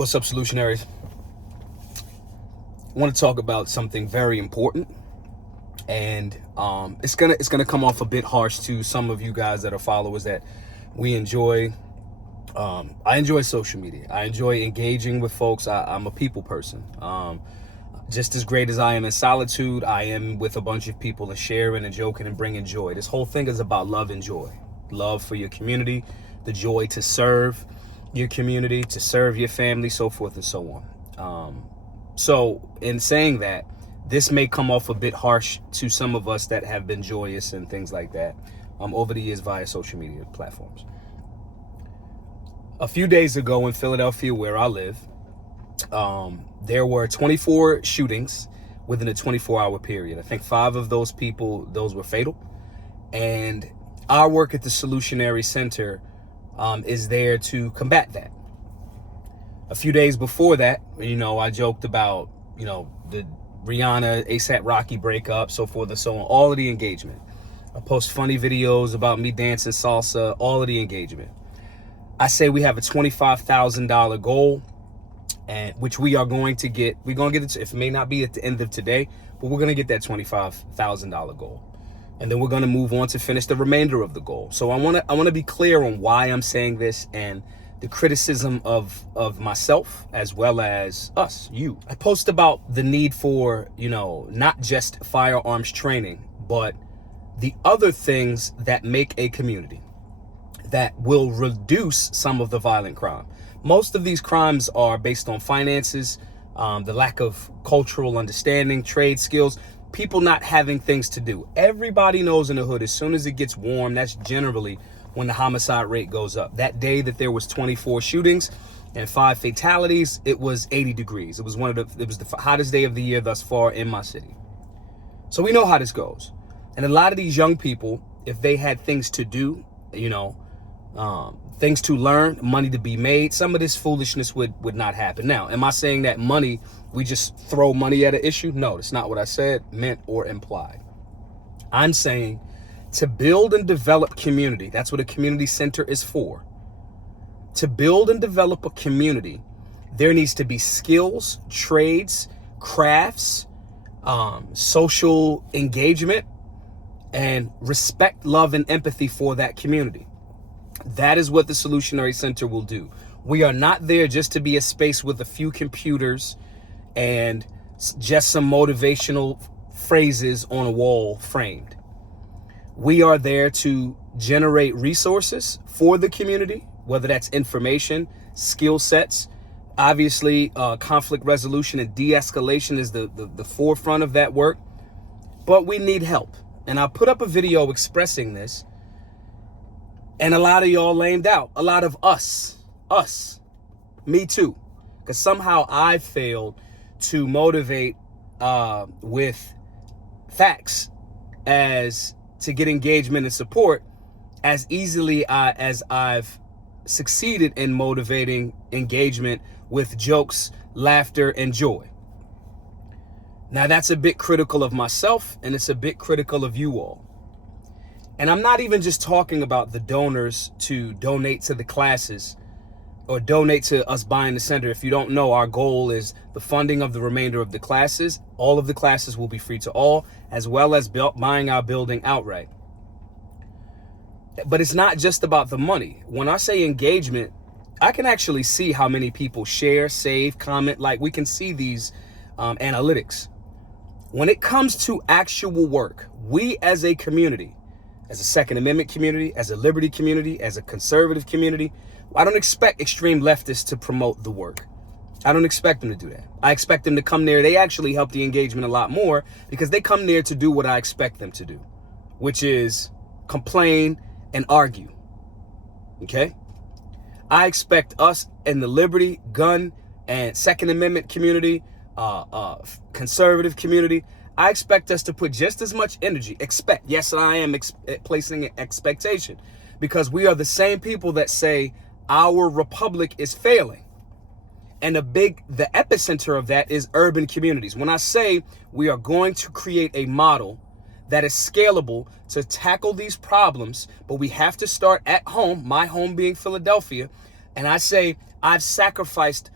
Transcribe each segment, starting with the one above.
What's up, solutionaries? I want to talk about something very important, and it's gonna come off a bit harsh to some of you guys that are followers that we enjoy. I enjoy social media. I enjoy engaging with folks. I'm a people person. Just as great as I am in solitude, I am with a bunch of people and sharing and joking and bringing joy. This whole thing is about love and joy. Love for your community, the joy to serve your community, to serve your family, so forth and so on. So in saying that, this may come off a bit harsh to some of us that have been joyous and things like that over the years via social media platforms. A few days ago in Philadelphia, where I live, there were 24 shootings within a 24-hour period. I think 5 of those were fatal. And our work at the Solutionary Center is there to combat that. A few days before that, I joked about, the Rihanna, A$AP Rocky breakup, so forth and so on, all of the engagement. I post funny videos about me dancing salsa, all of the engagement. I say we have a $25,000 goal, and which we are going to get. We're going to get it. It may not be at the end of today, but we're going to get that $25,000 goal. And then we're going to move on to finish the remainder of the goal. So I want to be clear on why I'm saying this and the criticism of myself as well as us, you. I post about the need for, not just firearms training, but the other things that make a community that will reduce some of the violent crime. Most of these crimes are based on finances, the lack of cultural understanding, trade skills, people not having things to do. Everybody knows in the hood, as soon as it gets warm, that's generally when the homicide rate goes up. That day that there was 24 shootings and 5 fatalities, it was 80 degrees. It was the hottest day of the year thus far in my city. So we know how this goes. And a lot of these young people, if they had things to do, things to learn, money to be made, some of this foolishness would not happen. Now, am I saying that money, we just throw money at an issue? No, that's not what I said, meant, or implied. I'm saying to build and develop community, that's what a community center is for. To build and develop a community, there needs to be skills, trades, crafts, social engagement, and respect, love, and empathy for that community. That is what the Solutionary Center will do. We are not there just to be a space with a few computers and just some motivational phrases on a wall framed. We are there to generate resources for the community, whether that's information, skill sets. Obviously, conflict resolution and de-escalation is the forefront of that work. But we need help. And I put up a video expressing this. And a lot of y'all lamed out. A lot of us, me too. Because somehow I failed to motivate with facts as to get engagement and support as easily as I've succeeded in motivating engagement with jokes, laughter, and joy. Now that's a bit critical of myself, and it's a bit critical of you all. And I'm not even just talking about the donors to donate to the classes or donate to us buying the center. If you don't know, our goal is the funding of the remainder of the classes. All of the classes will be free to all, as well as buying our building outright. But it's not just about the money. When I say engagement, I can actually see how many people share, save, comment. Like, we can see these analytics. When it comes to actual work, we as a community, as a Second Amendment community, as a liberty community, as a conservative community, I don't expect extreme leftists to promote the work. I don't expect them to do that. I expect them to come there. They actually help the engagement a lot more because they come there to do what I expect them to do, which is complain and argue. Okay? I expect us in the liberty, gun, and Second Amendment community, conservative community, I expect us to put just as much energy, yes, I am placing an expectation, because we are the same people that say our republic is failing. And the epicenter of that is urban communities. When I say we are going to create a model that is scalable to tackle these problems, but we have to start at home, my home being Philadelphia. And I say I've sacrificed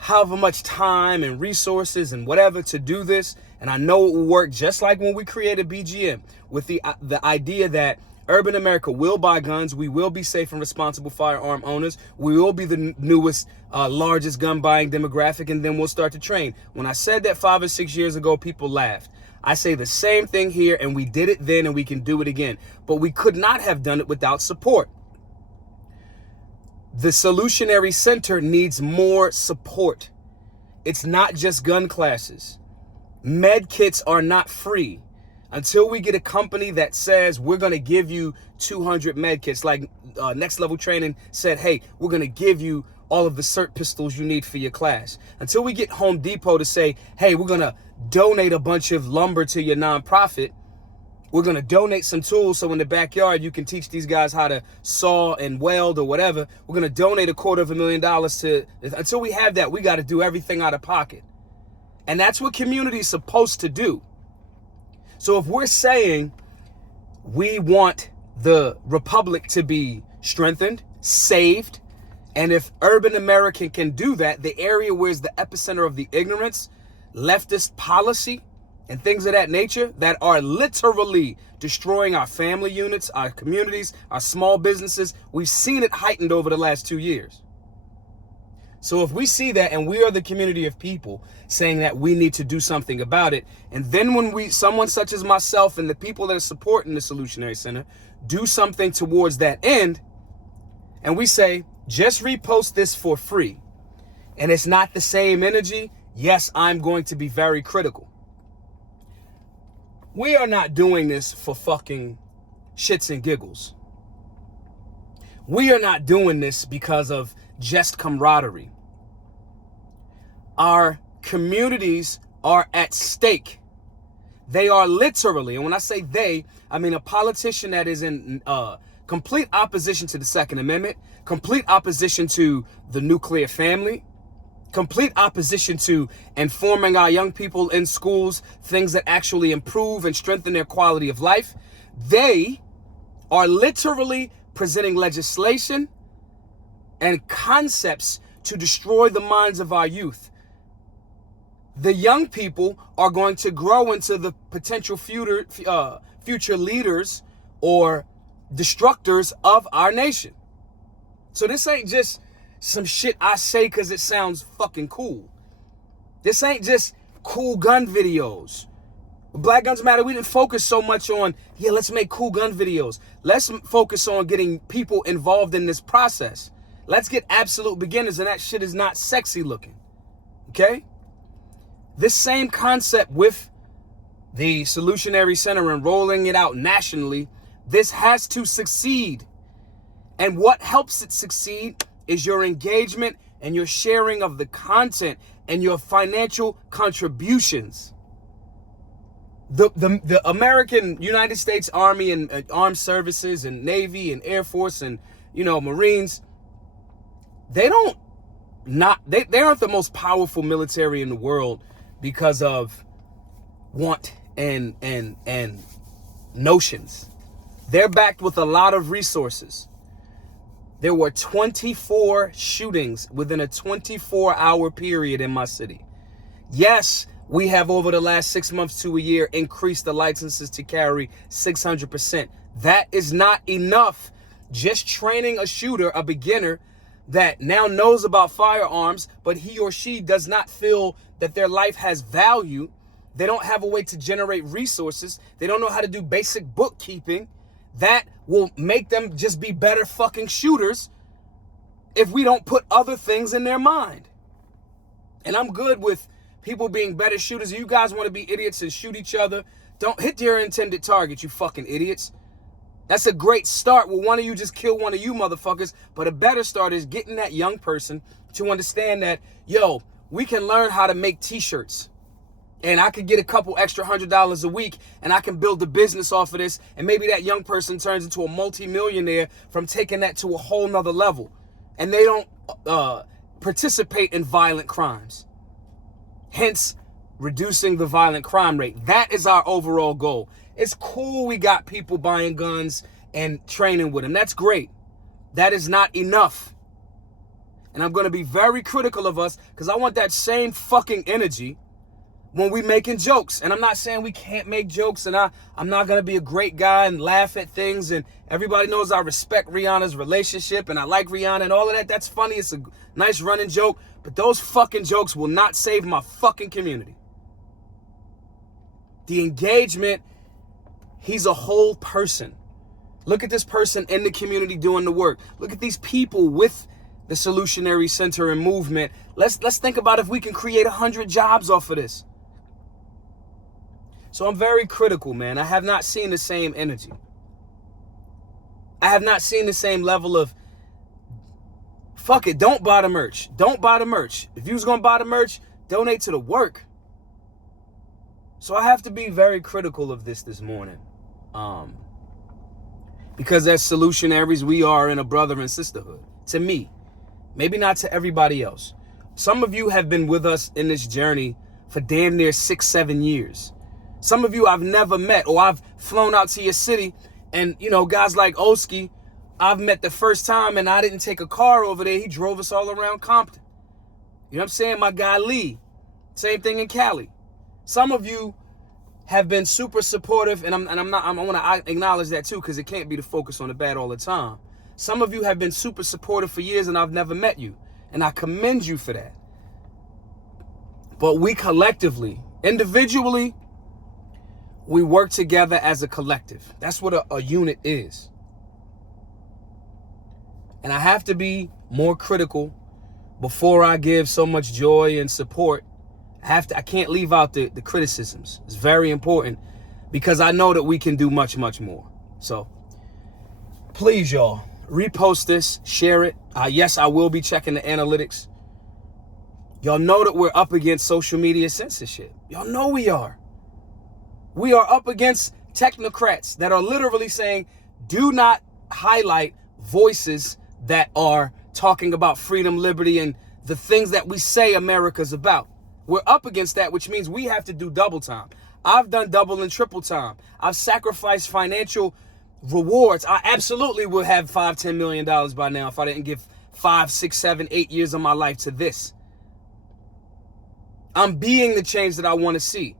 however much time and resources and whatever to do this. And I know it will work just like when we created BGM, with the idea that urban America will buy guns. We will be safe and responsible firearm owners. We will be the newest, largest gun buying demographic, and then we'll start to train. When I said that 5 or 6 years ago, people laughed. I say the same thing here, and we did it then and we can do it again. But we could not have done it without support. The Solutionary Center needs more support. It's not just gun classes. Med kits are not free. Until we get a company that says we're going to give you 200 med kits, like Next Level Training said, hey, we're going to give you all of the cert pistols you need for your class. Until we get Home Depot to say, hey, we're going to donate a bunch of lumber to your nonprofit. We're going to donate some tools so in the backyard you can teach these guys how to saw and weld or whatever. We're going to donate $250,000 to, until we have that, we got to do everything out of pocket. And that's what community is supposed to do. So if we're saying we want the republic to be strengthened, saved, and if urban America can do that, the area where is the epicenter of the ignorance, leftist policy, and things of that nature that are literally destroying our family units, our communities, our small businesses, we've seen it heightened over the last 2 years. So if we see that and we are the community of people saying that we need to do something about it, and then when someone such as myself and the people that are supporting the Solutionary Center do something towards that end, and we say, just repost this for free, and it's not the same energy, yes, I'm going to be very critical. We are not doing this for fucking shits and giggles. We are not doing this because of just camaraderie. Our communities are at stake. They are literally, and when I say they, I mean a politician that is in complete opposition to the Second Amendment, complete opposition to the nuclear family, complete opposition to informing our young people in schools things that actually improve and strengthen their quality of life. They are literally presenting legislation and concepts to destroy the minds of our youth. The young people are going to grow into the potential future leaders or destructors of our nation. So this ain't just some shit I say because it sounds fucking cool. This ain't just cool gun videos. Black Guns Matter, we didn't focus so much on, let's make cool gun videos. Let's focus on getting people involved in this process. Let's get absolute beginners, and that shit is not sexy looking. Okay? This same concept with the Solutionary Center and rolling it out nationally, this has to succeed. And what helps it succeed is your engagement and your sharing of the content and your financial contributions. The American United States Army and Armed Services and Navy and Air Force and, Marines, they aren't the most powerful military in the world because of want and notions. They're backed with a lot of resources. There were 24 shootings within a 24-hour period in my city. Yes, we have over the last 6 months to a year increased the licenses to carry 600%. That is not enough. Just training a shooter, a beginner that now knows about firearms, but he or she does not feel that their life has value. They don't have a way to generate resources. They don't know how to do basic bookkeeping. That will make them just be better fucking shooters if we don't put other things in their mind. And I'm good with people being better shooters. If you guys want to be idiots and shoot each other, don't hit your intended target, you fucking idiots. That's a great start. Well, one of you just kill one of you motherfuckers. But a better start is getting that young person to understand that, we can learn how to make t-shirts. And I could get a couple extra $100 a week and I can build a business off of this. And maybe that young person turns into a multi-millionaire from taking that to a whole nother level. And they don't participate in violent crimes. Hence, reducing the violent crime rate. That is our overall goal. It's cool we got people buying guns and training with them. That's great. That is not enough. And I'm going to be very critical of us because I want that same fucking energy when we making jokes. And I'm not saying we can't make jokes, and I'm not going to be a great guy and laugh at things. And everybody knows I respect Rihanna's relationship and I like Rihanna and all of that. That's funny. It's a nice running joke. But those fucking jokes will not save my fucking community. The engagement, he's a whole person. Look at this person in the community doing the work. Look at these people with the Solutionary Center and movement. Let's think about if we can create 100 jobs off of this. So I'm very critical, man. I have not seen the same energy. I have not seen the same level of, fuck it, don't buy the merch. Don't buy the merch. If you was going to buy the merch, donate to the work. So I have to be very critical of this morning. Because as solutionaries, we are in a brother and sisterhood. To me. Maybe not to everybody else. Some of you have been with us in this journey for damn near 6-7 years. Some of you I've never met, or I've flown out to your city, and guys like Oski, I've met the first time and I didn't take a car over there. He drove us all around Compton. You know what I'm saying? My guy Lee, same thing in Cali. Some of you have been super supportive, and I want to acknowledge that too, because it can't be the focus on the bad all the time. Some of you have been super supportive for years and I've never met you, and I commend you for that. But we collectively, individually, we work together as a collective. That's what a unit is. And I have to be more critical before I give so much joy and support. I can't leave out the criticisms. It's very important because I know that we can do much, much more. So please, y'all, repost this, share it. Yes, I will be checking the analytics. Y'all know that we're up against social media censorship. Y'all know we are. We are up against technocrats that are literally saying, do not highlight voices that are talking about freedom, liberty, and the things that we say America's about. We're up against that, which means we have to do double time. I've done double and triple time. I've sacrificed financial rewards. I absolutely would have $5-10 million by now if I didn't give 5, 6, 7, 8 years of my life to this. I'm being the change that I want to see.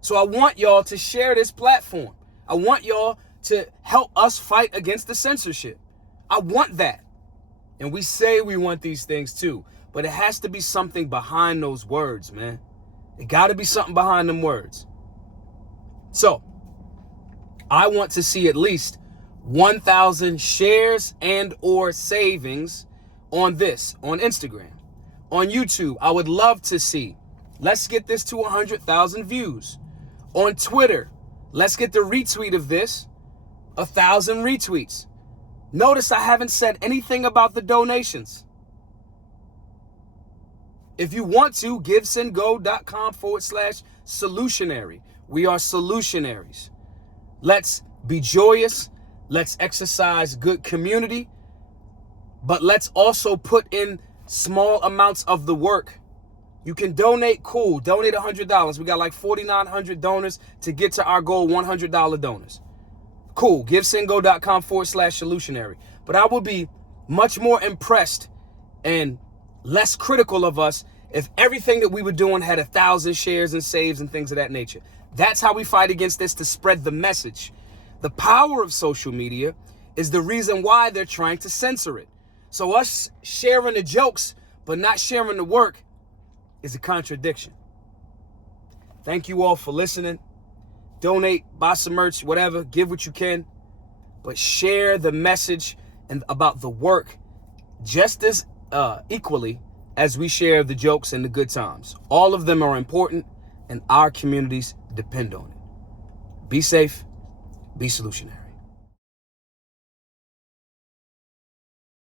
So I want y'all to share this platform. I want y'all to help us fight against the censorship. I want that. And we say we want these things too, but it has to be something behind those words, man. It got to be something behind them words. So I want to see at least 1,000 shares and or savings on this, on Instagram, on YouTube. I would love to see. Let's get this to 100,000 views. On Twitter, let's get the retweet of this, 1,000 retweets. Notice I haven't said anything about the donations. If you want to, givesendgo.com/solutionary. We are solutionaries. Let's be joyous. Let's exercise good community. But let's also put in small amounts of the work. You can donate, cool. Donate $100. We got like 4,900 donors to get to our goal, $100 donors. Cool. Givesendgo.com/solutionary. But I would be much more impressed and less critical of us if everything that we were doing had 1,000 shares and saves and things of that nature. That's how we fight against this, to spread the message. The power of social media is the reason why they're trying to censor it. So us sharing the jokes but not sharing the work is a contradiction. Thank you all for listening. Donate, buy some merch, whatever, give what you can, but share the message and about the work just as equally as we share the jokes and the good times. All of them are important and our communities depend on it. Be safe, be solutionary.